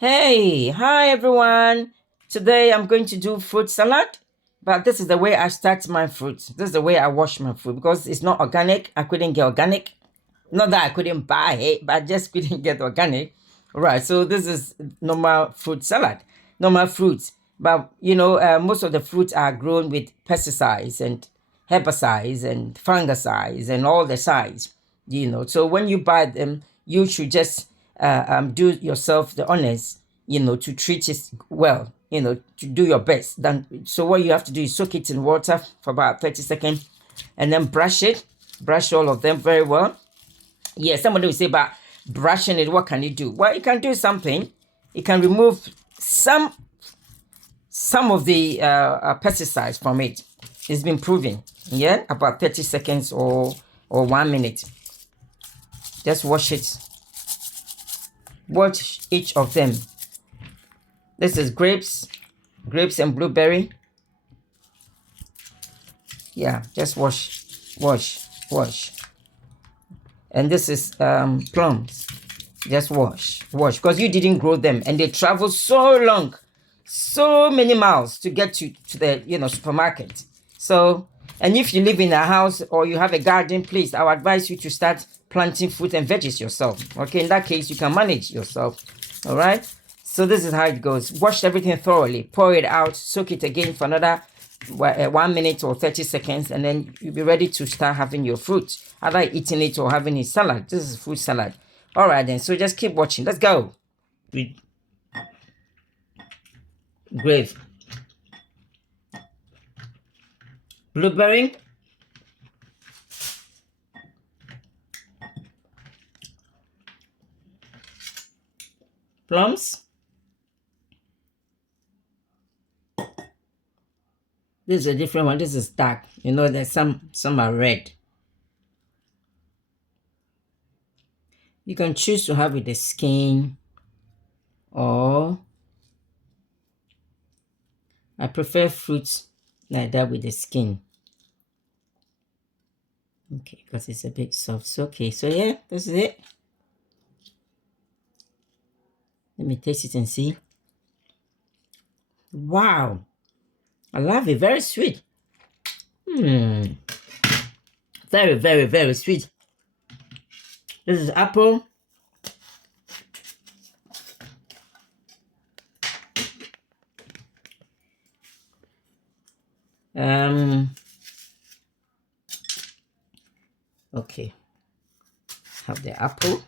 Hey, hi everyone. Today I'm going to do fruit salad, but this is the way I start my fruit. This is the way I wash my fruit because it's not organic. I couldn't get organic. Not that I couldn't buy it, but I just couldn't get organic. Right, so this is normal fruit salad, normal fruits. But most of the fruits are grown with pesticides and herbicides and fungicides and all the sides. So when you buy them, you should just do yourself the honors, to treat it well, to do your best. So what you have to do is soak it in water for about 30 seconds and then brush all of them very well. Yeah, somebody will say, but brushing it, what can you do? Well, you can do something. You can remove some of the pesticides from it. It's been proven. Yeah, about 30 seconds or 1 minute. Just wash it. Wash each of them. This is grapes and blueberry. Yeah, just wash. And this is plums. Just wash because you didn't grow them and they travel so long, so many miles to get to the supermarket. So, and if you live in a house or you have a garden, please, I would advise you to start planting fruit and veggies yourself. Okay, in that case you can manage yourself. All right, so this is how it goes. Wash everything thoroughly, pour it out, soak it again for another 1 minute or 30 seconds, and then you'll be ready to start having your fruit, either eating it or having a salad. This is fruit salad. All right, then. So just keep watching. Let's go. With grape, blueberry, plums. This is a different one. This is dark. There's some are red. You can choose to have with the skin, or I prefer fruits like that with the skin. Okay, because it's a bit soft. So, okay, so yeah, this is it. Let me taste it and see. Wow, I love it. Very sweet. Very, very, very sweet. This is apple. Okay. Have the apple.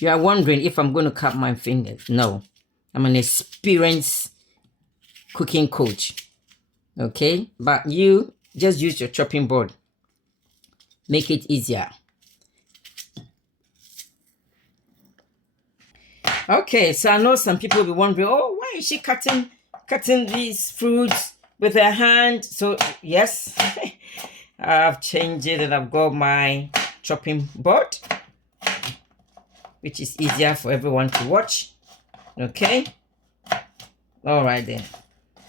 You are wondering if I'm going to cut my fingers. No. I'm an experienced cooking coach. Okay? But you just use your chopping board. Make it easier. Okay, so I know some people will be wondering, oh, why is she cutting these fruits with her hand? So yes, I've changed it and I've got my chopping board, which is easier for everyone to watch. Okay. All right then.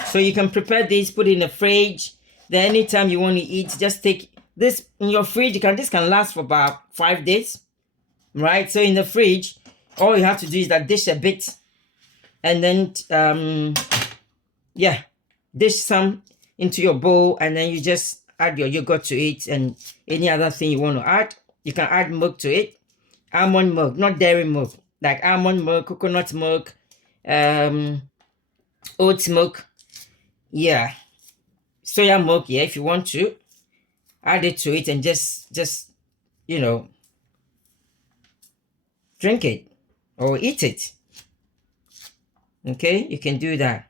So you can prepare this, put it in the fridge. Then anytime you want to eat, just take this in your fridge. This can last for about 5 days, right? So in the fridge, all you have to do is that dish a bit, and then dish some into your bowl, and then you just add your yogurt to it and any other thing you want to add. You can add milk to it, almond milk, not dairy milk, like almond milk, coconut milk, oat milk, yeah, soya milk, yeah, if you want to add it to it and just drink it or eat it. Okay, you can do that.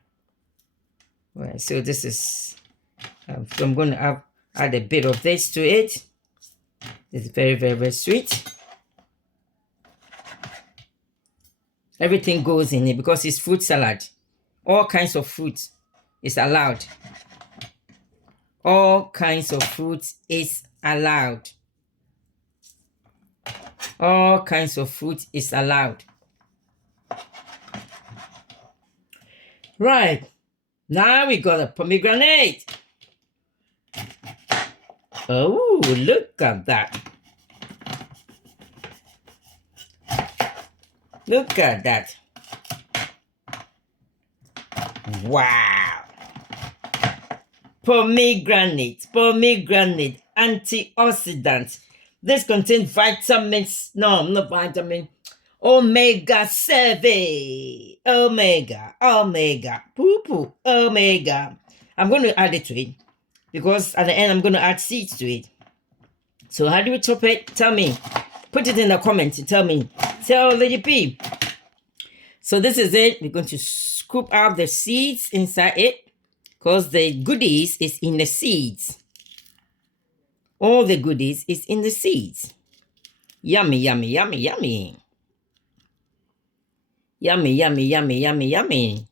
All right, so this is so I'm going to add a bit of this to it. It's very, very, very sweet. Everything goes in it because it's fruit salad. All kinds of fruit is allowed. All kinds of fruit is allowed. All kinds of fruit is allowed. Right. Now we got a pomegranate. Oh, look at that. Look at that. Wow. Pomegranate, antioxidant. This contains vitamins, no, not vitamin, omega-7, omega, poo-poo, omega. I'm going to add it to it because at the end, I'm going to add seeds to it. So how do we chop it? Tell me. Put it in the comments and tell me. Tell Lady P. So this is it. We're going to scoop out the seeds inside it because the goodies is in the seeds. All the goodies is in the seeds. Yummy, yummy, yummy, yummy. Yummy, yummy, yummy, yummy, yummy.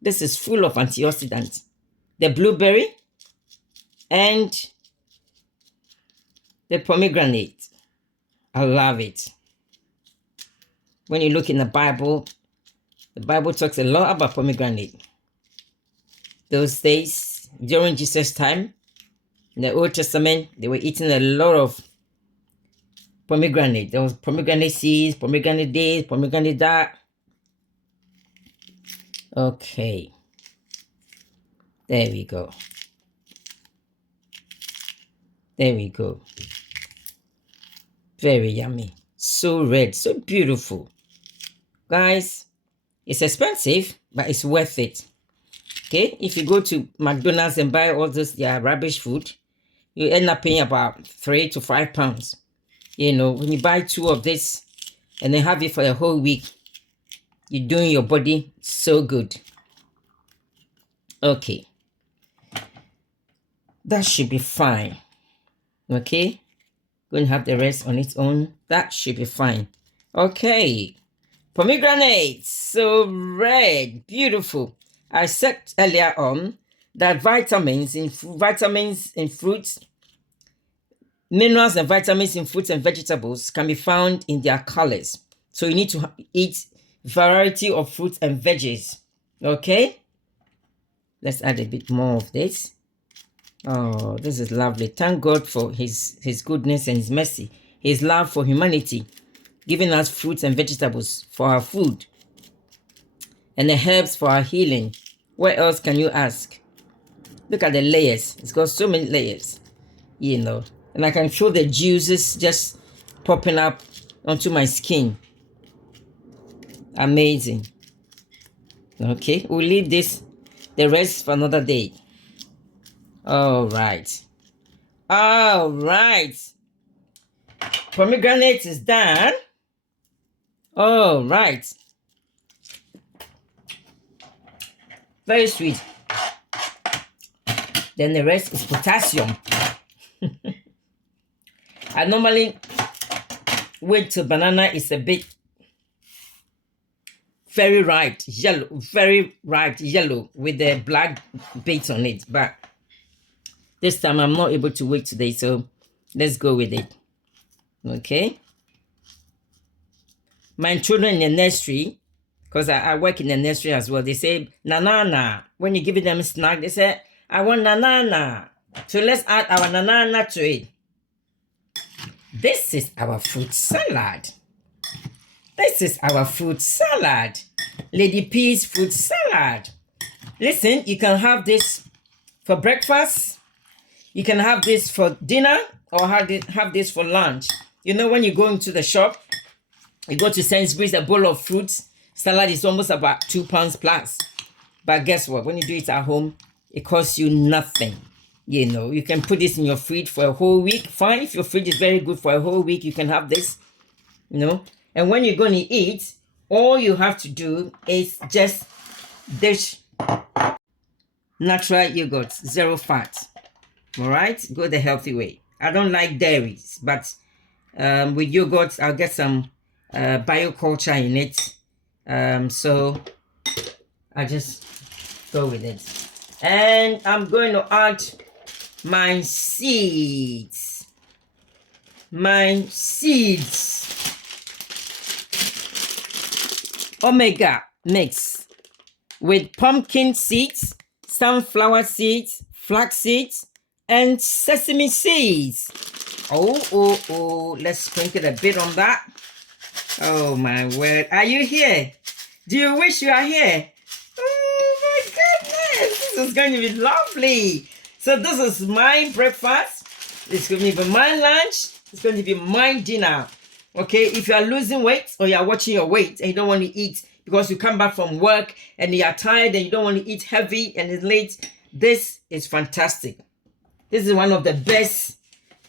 This is full of antioxidants. The blueberry and the pomegranate. I love it. When you look in the Bible talks a lot about pomegranate. Those days, during Jesus' time, in the Old Testament, they were eating a lot of pomegranate. There was pomegranate seeds, pomegranate this, pomegranate that. Okay. There we go. There we go. Very yummy. So red, so beautiful. Guys, it's expensive, but it's worth it. Okay, if you go to McDonald's and buy all this rubbish food, you end up paying about 3 to 5 pounds. You know, when you buy 2 of this and then have it for a whole week, you're doing your body so good. Okay. That should be fine. Okay. Going to have the rest on its own. That should be fine. Okay. Pomegranate. So red. Beautiful. I said earlier on that vitamins in fruits, minerals and vitamins in fruits and vegetables can be found in their colors. So you need to eat variety of fruits and veggies. Okay? Let's add a bit more of this. Oh, this is lovely. Thank God for his goodness and his mercy. His love for humanity. Giving us fruits and vegetables for our food. And the herbs for our healing. What else can you ask? Look at the layers. It's got so many layers. You know. And I can feel the juices just popping up onto my skin. Amazing. Okay. We'll leave the rest for another day. All right. All right. Pomegranate is done. All right. Very sweet. Then the rest is potassium. I normally wait till banana is a bit very ripe yellow with the black bits on it. But this time I'm not able to wait today, so let's go with it. Okay. My children in the nursery, because I work in the nursery as well, they say, nanana. When you give them a snack, they say, I want nanana. So let's add our nanana to it. This is our fruit salad. This is our fruit salad. Lady P's fruit salad. Listen, you can have this for breakfast. You can have this for dinner or have this for lunch. You know, when you go into the shop, you go to Sainsbury's, a bowl of fruit salad is almost about 2 pounds plus. But guess what? When you do it at home, it costs you nothing. You know, you can put this in your fridge for a whole week. Fine, if your fridge is very good for a whole week, you can have this, you know. And when you're going to eat, all you have to do is just dish natural yogurt, 0 fat. All right, go the healthy way. I don't like dairies, but with yogurt, I'll get some bioculture in it. So I just go with it. And I'm going to add my seeds. My seeds. Omega mix with pumpkin seeds, sunflower seeds, flax seeds, and sesame seeds. Oh, let's sprinkle a bit on that. Oh my word. Are you here? Do you wish you are here? Oh my goodness. This is going to be lovely. So this is my breakfast. It's going to be my lunch. It's going to be my dinner. Okay, if you are losing weight or you are watching your weight and you don't want to eat because you come back from work and you are tired and you don't want to eat heavy and it's late, this is fantastic. This is one of the best,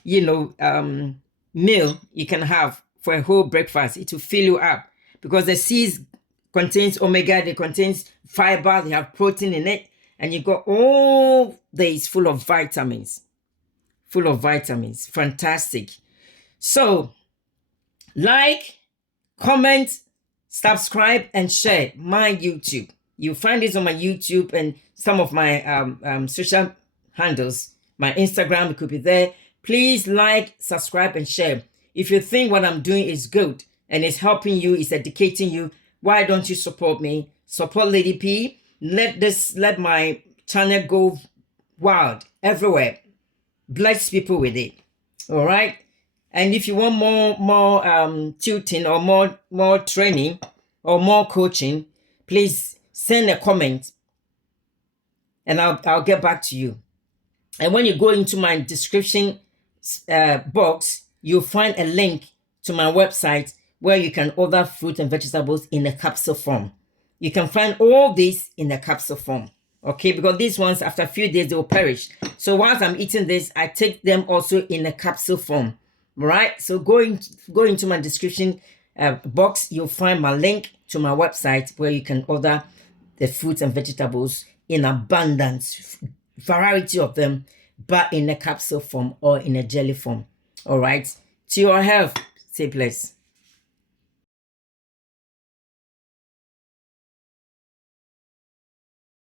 meal you can have for a whole breakfast. It will fill you up because the seeds contains omega, they contains fiber, they have protein in it, and you got all these full of vitamins. Fantastic. So like, comment, subscribe, and share my YouTube. You find this on my YouTube and some of my social handles. My Instagram could be there. Please like, subscribe, and share. If you think what I'm doing is good and it's helping you, it's educating you, why don't you support me? Support Lady P. Let my channel go wild everywhere. Bless people with it. All right. And if you want more tutoring or more training or more coaching, please send a comment and I'll get back to you. And when you go into my description box, you'll find a link to my website where you can order fruit and vegetables in a capsule form. You can find all this in a capsule form. Okay, because these ones, after a few days, they will perish. So whilst I'm eating this, I take them also in a capsule form. Right? So go into my description box, you'll find my link to my website where you can order the fruits and vegetables in abundance, variety of them, but in a capsule form or in a jelly form. All right. To your health, say bless.